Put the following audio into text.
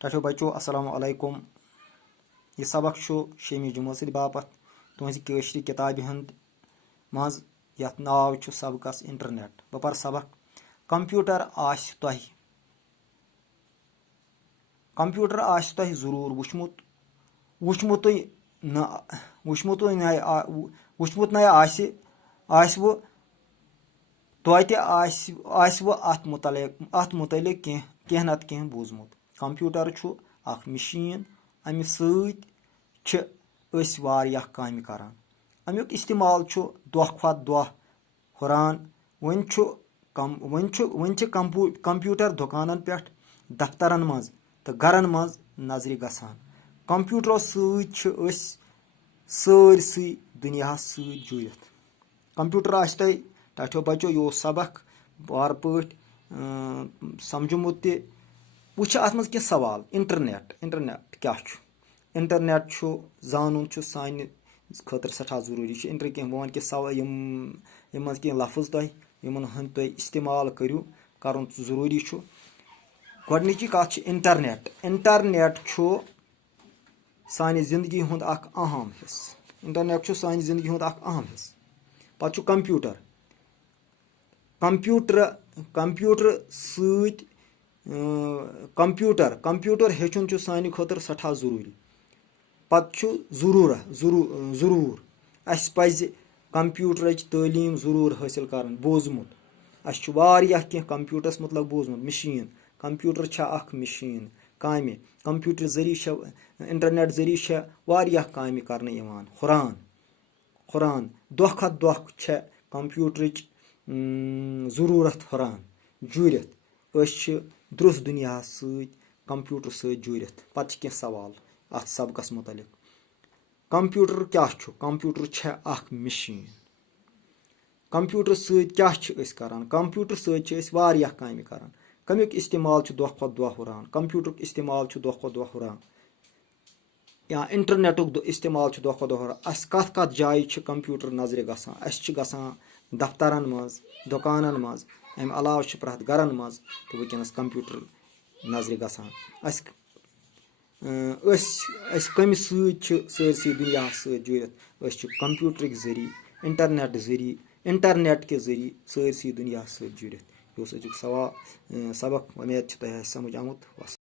ठठो बच्चों अस्सलाम वालेकुम। यह सबक शेमी जुमूसद बापत तुहज कशर किताब हंद मज यथ नाव सबकस इंटरनेट। बह पर सबक कंप्यूटर तह जरूर वुचमुत न आसव तोह अत मुतलिक कह नत कह बूजमुत। कंप्यूटर अख मशीन अमि सत वारियाह काम करान। अमुक इस्तेमाल दुह खत दुह हुरान। वन कंप्यूटर दुकानन पे दफ्तरन मज तो गरन मज नजर गसान। कंप्यूटरों सत सारसी दुनिया जुड़ित। कंप्यूटर ठठो बच्चों यह सबक बार पे समझुमुत वह अत मज कह सवाल। इंटरनेट क्या इंटरनेट जान सान खतर सठा जरूरी। वन कह मज कह लफ्ज यमन हंद तुम इस्तेमाल कर जरूरी। गोडनिची कत इंटरनेट सानि जिंदगी हुंद अख अहम हिस्स। इंटरनेट सानि जिंदगी हुंद अख अहम हिस्स। पत कंप्यूटर हेचुन सानि खतर सठा जरूरी। पत जरूर अस पज कंप्यूटरच तालीम जरूर हासिल कर बोजमुत। अस वारियाह कह कंप्यूटरस मतलब बोजमुत। मशीन कंप्यूटर अख मशीन कामे कंप्यूटर जरिए इंटरनेट जरिए वारियाह काम करने इवान। हुरान दुह खत दुह कंप्यूटरच जरूरत हुरान जुड़ित। दुरुस दुनिया कंप्यूटर सत जुड़ित। पत कह सवाल अत सबकस मुतलिक। कंप्यूटर क्या कंप्यूटर अख मशीन। कंप्यूटर सत क्या करान। कंप्यूटर सत वारियाह काम करान। कमुक इस्तेमाल दुह खत दुह हुरान। कंप्यूटर इस्तेमाल दुह खत दुह हुरान या इंटरनेटुक इस्तेमाल दुह खत दुह हुरान। अस कत कत जाय कंप्यूटर नजर गसान। अस गसान दफ्तरन मज दुकानन मज। अमि अलाव प्रहत गरन मज तो वनकस कंप्यूटर नजर गसान। कम सरसी दुनिया जुड़ित कंप्यूटर जरिए इंटरनेट के जरिए सरसी दुनिया जुड़ित। यह अजुक सबक। उम्मीद तुम समझ आमुत।